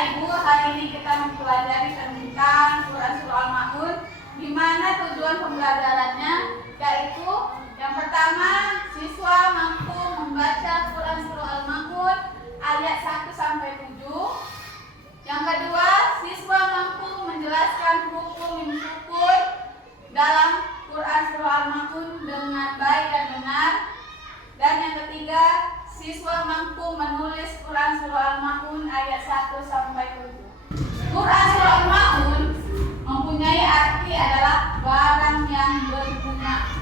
Ibu, hari ini kita mempelajari tentang Quran Surah Al-Ma'un, di mana tujuan pembelajarannya yaitu yang pertama, siswa mampu membaca Quran Surah Al-Ma'un ayat 1 sampai 7. Yang kedua, siswa mampu menjelaskan hukum syukur dalam Quran Surah Al-Ma'un dengan baik dan benar. Dan yang ketiga, siswa mampu menulis Quran Surah Al-Ma'un ayat 1 sampai 7. Quran Surah Al-Ma'un mempunyai arti adalah barang yang berguna.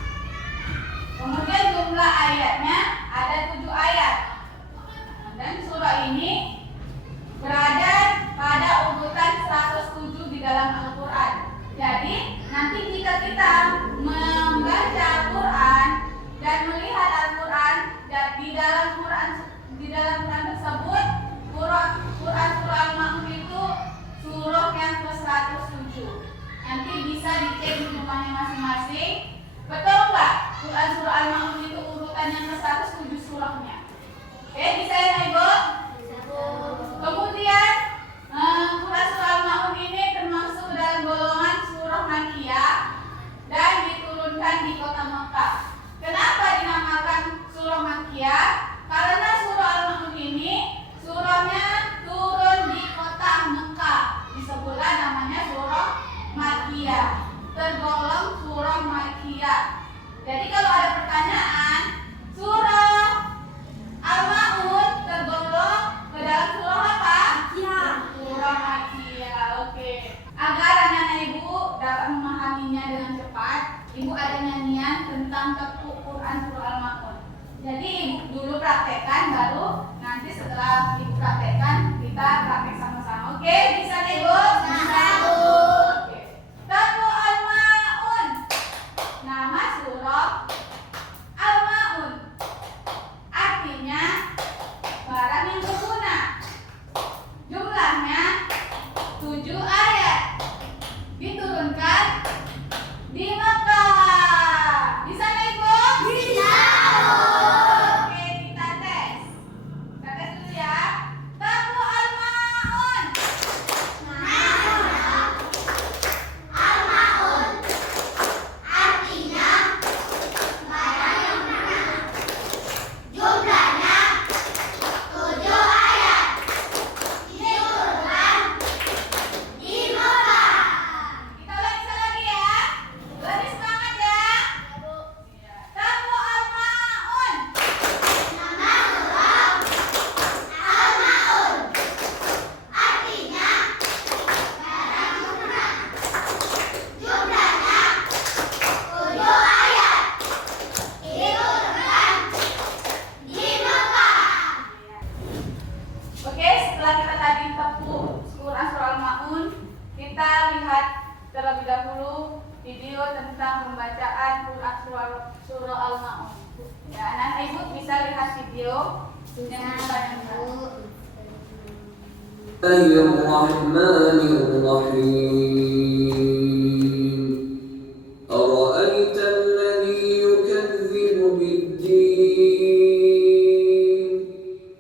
Kemudian jumlah ayatnya ada 7 ayat. Dan surah ini berada pada urutan 107 di dalam Al-Quran. Jadi nanti jika kita membaca Al-Quran dan melihat Al-Quran di dalam Quran tersebut, Quran Surah Al-Ma'un itu surah yang ke-107. Nanti bisa dicek di rumahnya masing-masing. Betul nggak? Quran Surah Al-Ma'un itu urutannya ke-107 surahnya. Oke, bisa ya Ibu? Kemudian Quran Surah Al-Ma'un ini termasuk dalam golongan surah Makkiyah dan diturunkan di kota Mekah. Kenapa dinamakan surah Makkiyah? Karena surah Al-Ma'un ini surahnya turun di kota Mekah. Disebutlah namanya surah Makkiyah, tergolong surah Makkiyah. Jadi kalau ada pertanyaan, surah Al-Ma'un tergolong ke dalam surah apa? Makkiyah. Surah Makkiyah. Oke. Agar anak-anak Ibu dapat memahaminya dengan cepat, Ibu ada nyanyian tentang tepuk Quran Surah Al-Ma'un. Jadi Ibu dulu praktekkan, baru nanti setelah Ibu praktekkan kita praktek sama-sama. Oke, bisa nih Ibu? Bisa. Oke. Tepuk Al-Ma'un. Nama surah Al-Ma'un. Artinya barang yang berguna. Jumlahnya 7 ayat. Diturunkan di Mekah. Bisa nggak Ibu? Bisa. Oke, kita tes. Kita tes dulu ya. Tepuk Al-Ma'un. Al-Ma'un artinya barang yang berguna. Jumlahnya 7 ayat. Diturunkan di Mekah. Kita ulangi lagi ya. Lebih semangat ya. Tepuk Al-Ma'un. Nama surah Al-Ma'un artinya barang berguna. Jumlahnya 7 ayat. Diturunkan di Mekah. Oke, setelah kita tadi tepuk Quran Surah Al-Ma'un, kita lihat terlebih dahulu video tentang pembacaan Quran Surah Al-Ma'un. Ya, anak Ibu bisa lihat video yang dibayangkan. Bismillahirrahmanirrahim. Ara'aita alladhi yukadzibu bid-din,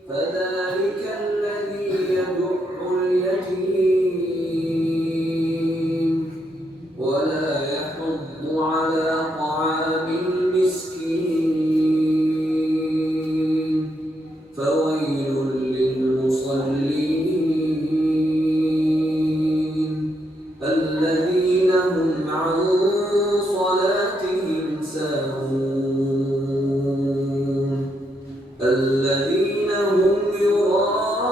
fadhalika alladhi yad'ul yatim wa la yahuddu 'ala ta'amil miskin. Fawailul lil musallin alladhina hum 'an salatihim sahun alladhina hum yura'un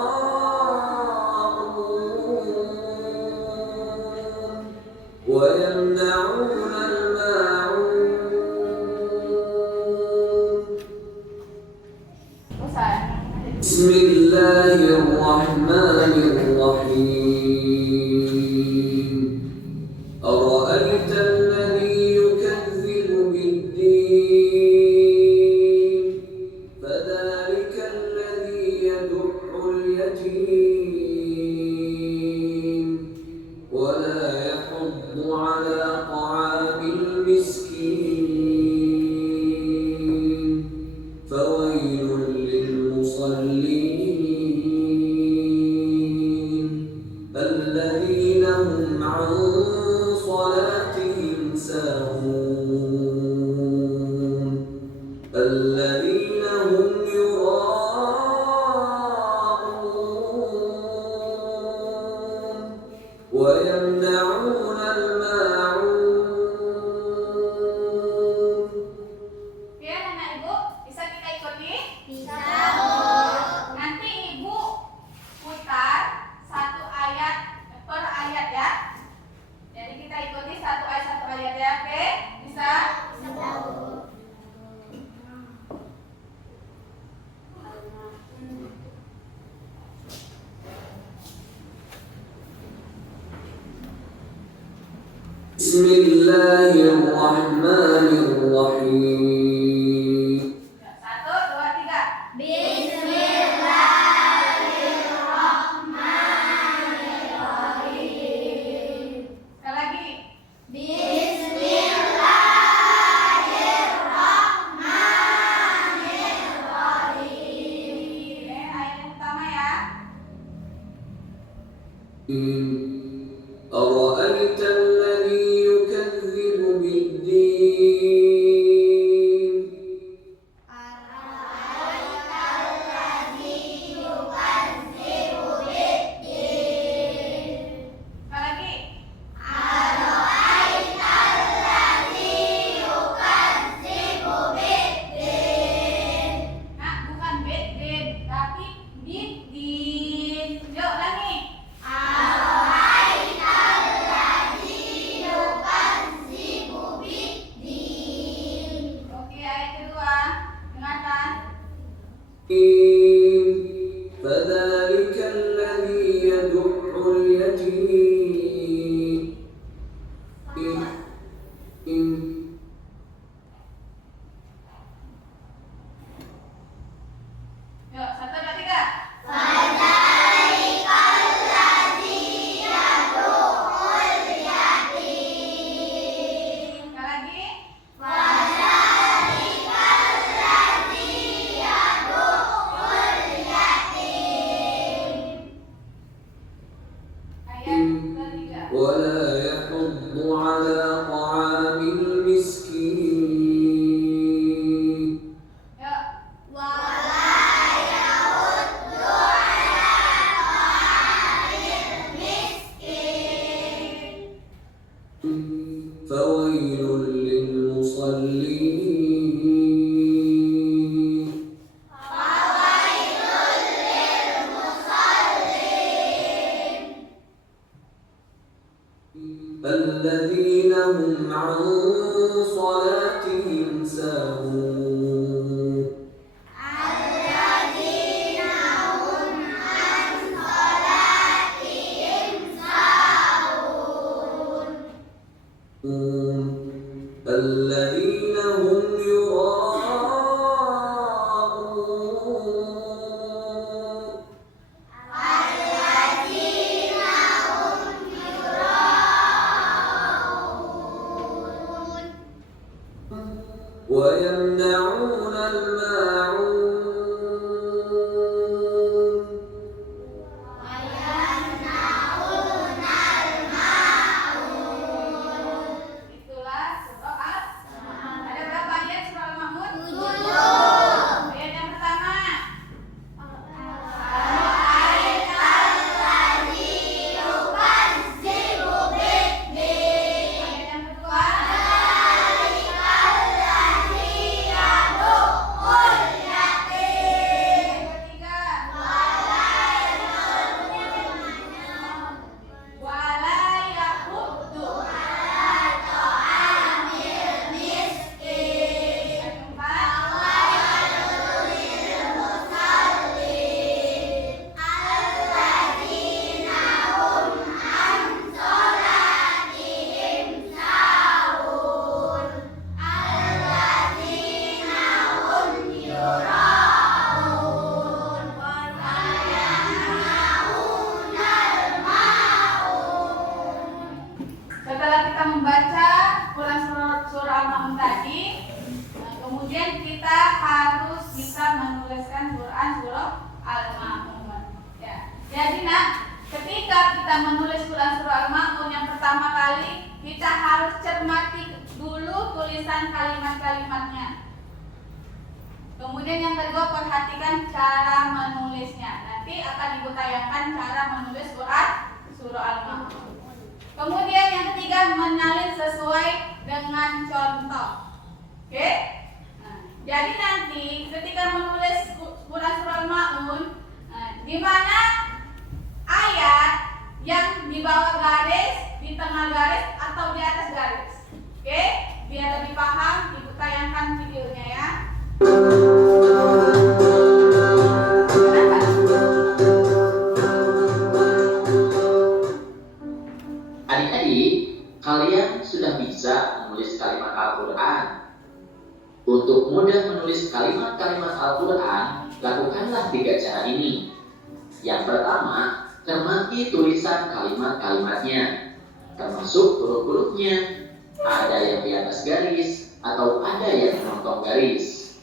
wa yamna'una al-ma'un. Bosan. Bismillahirrahmanirrahim. Ara'aita alladhi yukadzibu bid-din, fadhalika alladhi yad'ul yatim wa la yahuddu 'ala ta'amil الذين هم عن صلاتهم ساهون الذين هم يراءون ويمنعون الماعون. Oke, anak ibu, bisa kita ikuti? Bisa. Nanti ibu putar satu ayat per ayat ya. Jadi kita ikuti satu ayat ya, oke? Bisa? Bismillahirrahmanirrahim. Satu, dua, tiga. Bismillahirrahmanirrahim. Sekali lagi. Bismillahirrahmanirrahim. Oke, ayat yang pertama ya. أرأيت الذي يكذب بالدين Sekali lagi. Nah, bukan bedin, tapi bidin. Yuk, lagi. Oke, ayat kedua. Dengarkan. فذلك الذي يدع اليتيم Yuk, satu, dua, tiga. Sekali lagi. Ayat ketiga. ولا يحض على طعام المسكين Yuk. فويل للمصلين الذين هم عن صلاتهم ساهون الذين هم يراءون ويمنعون الماعون Itulah surah Al-An'am. kita menulis Quran Surah Al-Ma'un, yang pertama kali kita harus cermati dulu tulisan kalimat-kalimatnya. Kemudian yang kedua, perhatikan cara menulisnya. Nanti akan Ibu tayangkan cara menulis Quran Surah Al-Ma'un. Kemudian yang ketiga, menyalin sesuai dengan contoh. Oke? Nah, jadi nanti ketika menulis Quran Surah Al-Ma'un, di mana ayat yang di bawah garis, di tengah garis, atau di atas garis. Oke? Biar lebih paham, Ibu tayangkan videonya ya. Adik-adik, kalian sudah bisa menulis kalimat Al-Quran. Untuk mudah menulis kalimat-kalimat Al-Quran, lakukanlah 3 cara ini. Yang pertama, cermati tulisan kalimat-kalimatnya, termasuk huruf-hurufnya. Ada yang di atas garis atau ada yang memotong garis.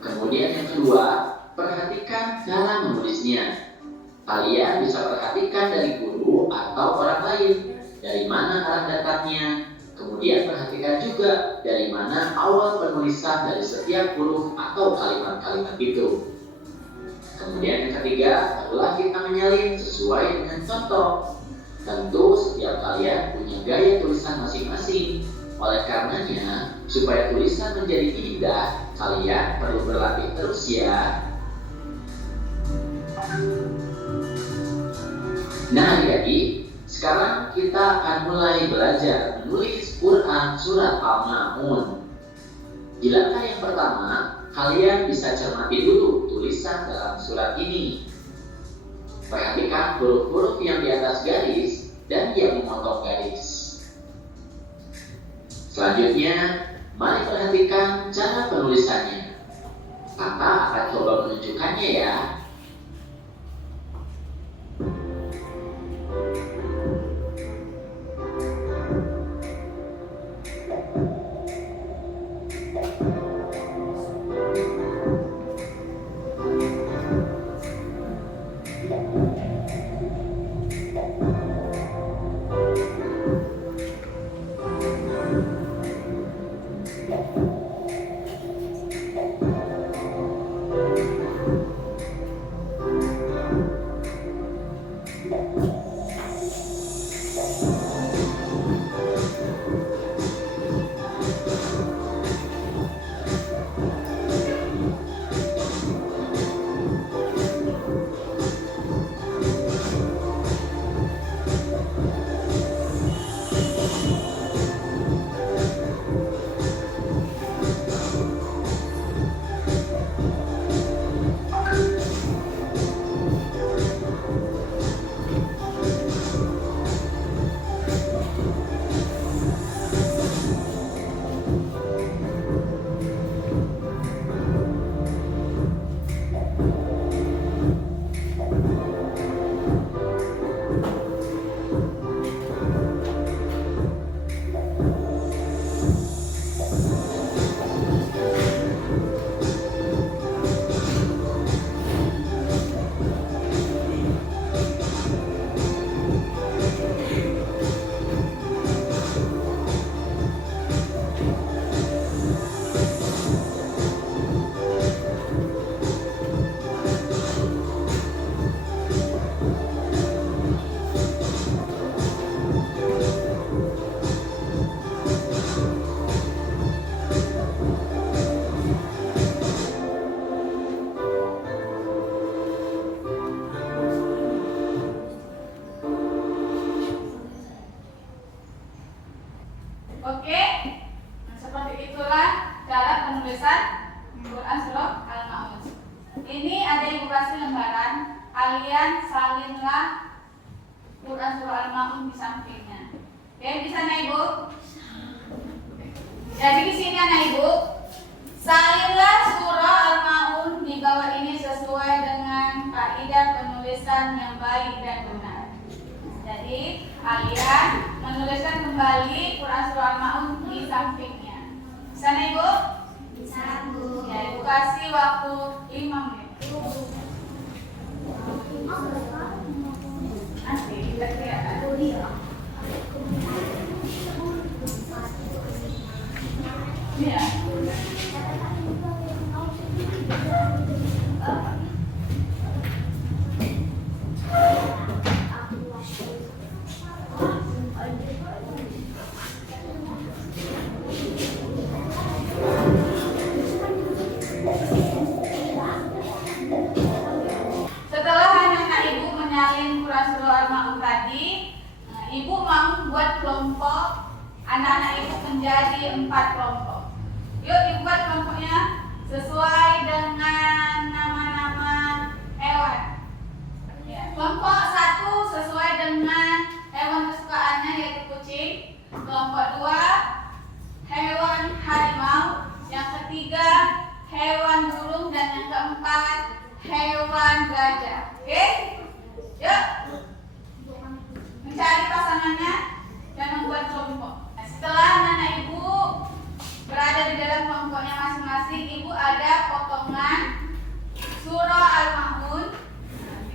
Kemudian yang kedua, perhatikan cara menulisnya. Kalian bisa perhatikan dari guru atau orang lain, dari mana arah datangnya. Kemudian perhatikan juga dari mana awal penulisan dari setiap huruf atau kalimat-kalimat itu. Kemudian yang ketiga, barulah kita menyalin sesuai dengan contoh. Tentu setiap kalian punya gaya tulisan masing-masing. Oleh karenanya, supaya tulisan menjadi indah, kalian perlu berlatih terus ya. Nah adik-adik, sekarang kita akan mulai belajar menulis Quran Surat Al-Ma'un. Di langkah yang pertama, kalian bisa cermati dulu tulisan dalam surat ini. Perhatikan huruf-huruf yang di atas garis dan yang memotong garis. Selanjutnya, mari perhatikan cara penulisannya. Kakak akan coba menunjukkannya ya. Oke, nah, seperti itulah cara penulisan Quran Surah Al-Ma'un. Ini ada Ibu kasih lembaran, kalian salinlah Quran Surah Al-Ma'un di sampingnya. Oke, bisa na Ibu? Jadi di sini anak Ibu, salinlah surah Al-Ma'un di bawah ini sesuai dengan kaidah penulisan yang baik dan benar. Jadi kalian menuliskan kembali Quran Surah Al-Ma'un di sampingnya. Bisa na Ibu? Bisa, Bu. Ya, Ibu kasih waktu 5 menit. Nanti kita Ibu mau buat kelompok anak-anak ibu menjadi 4 kelompok. Yuk dibuat kelompoknya sesuai dengan nama-nama hewan. Ya. Kelompok 1 sesuai dengan hewan kesukaannya yaitu kucing. Kelompok 2 hewan harimau. Yang ketiga hewan burung dan yang keempat hewan gajah. Oke? Yuk. Mencari pasangannya dan membuat kelompok. Nah, setelah anak ibu berada di dalam kelompoknya masing-masing, ibu ada potongan surah Al-Ma'un.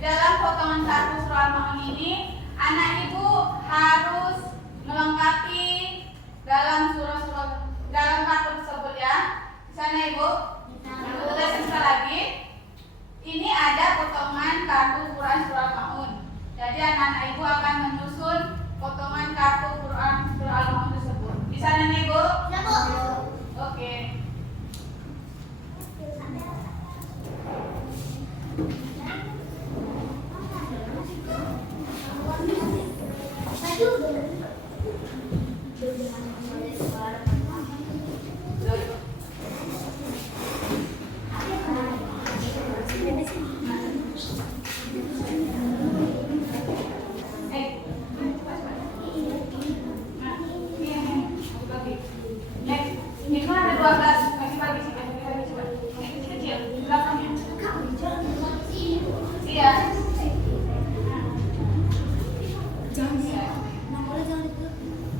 Di dalam potongan kartu surah Al-Ma'un ini, anak ibu harus melengkapi dalam surah-surah dalam kartu tersebut ya. Di sana ibu, tulis sekali lagi. Ini ada potongan kartu Quran surah Al-Ma'un. Jadi anak-anak ibu akan menyusun potongan kartu Quran surah Al-Ma'un tersebut. Di sana nih ibu? Ya, Bu. Oke. Ini ada 12 bagi sini, bagi coba. Yang kecil-kecil, belakangnya. Iya.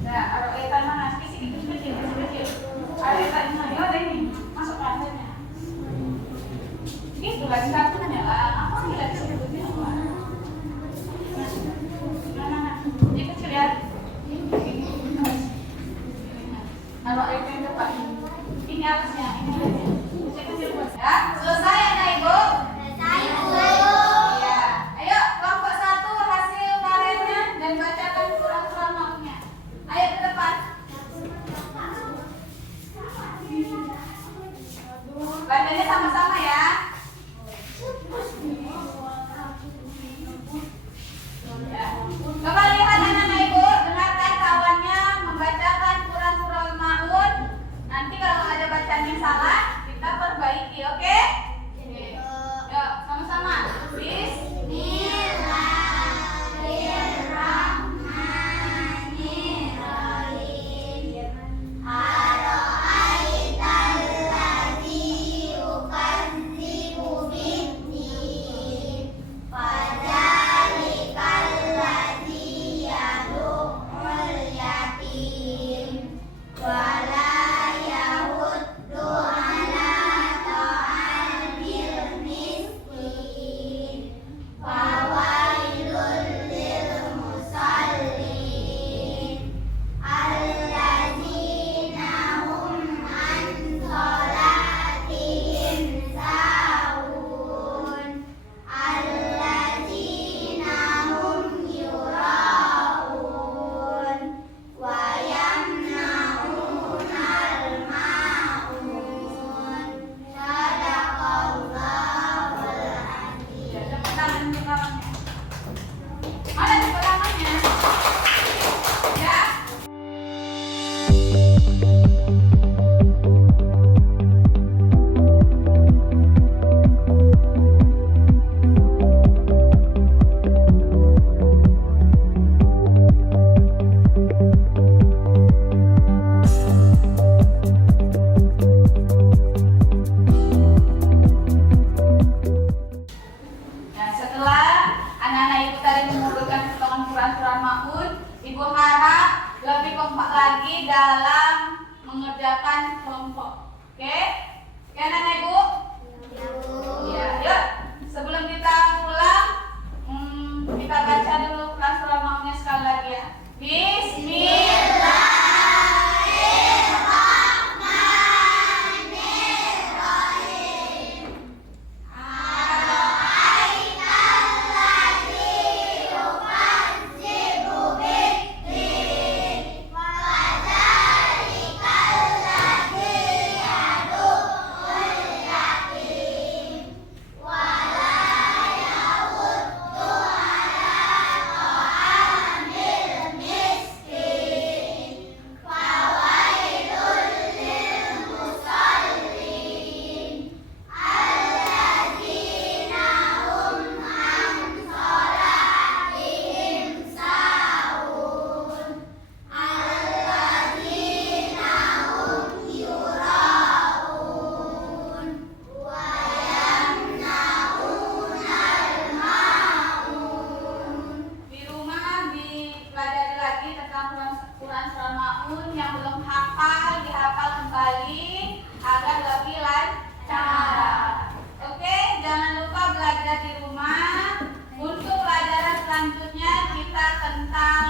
Nah, aroetan mana? Sedikit kecil. Aroetan mana? Oh, ada ini. Masuk rasanya. Gitu lagi kartunya lah. Apa sih lagi sebetulnya apa? Mana? Ini kecil ya. Aroetan yang depan. Ini atasnya, ini atasnya. Kecil buat ya. Selesai ya, Ibu? Selesai, Bu. Iya. Ayo, kelompok 1 hasil karyanya dan bacakan surah-surah Al-Ma'unnya. Ayo ke depan. Bacanya sama-sama ya. Ya. Coba lihat anak-anak Ibu, dengarkan kawannya membacakan Quran surah Al-Ma'un. Nanti kalau ada bacaan yang salah, kita perbaiki, oke? Yuk, sama-sama. Bismillahirrahmanirrahim. Ara'aital ladzi yukadzibu bid-din. Fadzalikal ladzi yad'ul yatim. Wala yahuddu ala ta'amil miskin. Fawailul lil musallin. Alladzina hum an sholatihim sahun. Alladzina hum yura'un. Wa yamna'unal ma'un. Sadaqallahul azim. Ya, tepuk tangan untuk kawannya. Mana tepuk tangannya? Ya. Nah, setelah anak-anak ibu tadi mengumpulkan potongan Quran surah Al-Ma'un, ibu harap lebih kompak lagi dalam mengerjakan kelompok. Oke? Oke anak-anak ibu? Ya, yuk. Sebelum kita pulang, kita baca dulu Quran surah Al-Ma'unnya sekali lagi ya. Bismillahirrahmanirrahim. Ara'aital ladzi yukadzibu bid-din. Fadzalikal ladzi yad'ul yatim. Wala yahuddu ala tentang Quran Surah Al-Maun, yang belum hafal dihafal kembali agar lebih lancar. Oke, jangan lupa belajar di rumah. Untuk pelajaran selanjutnya kita tentang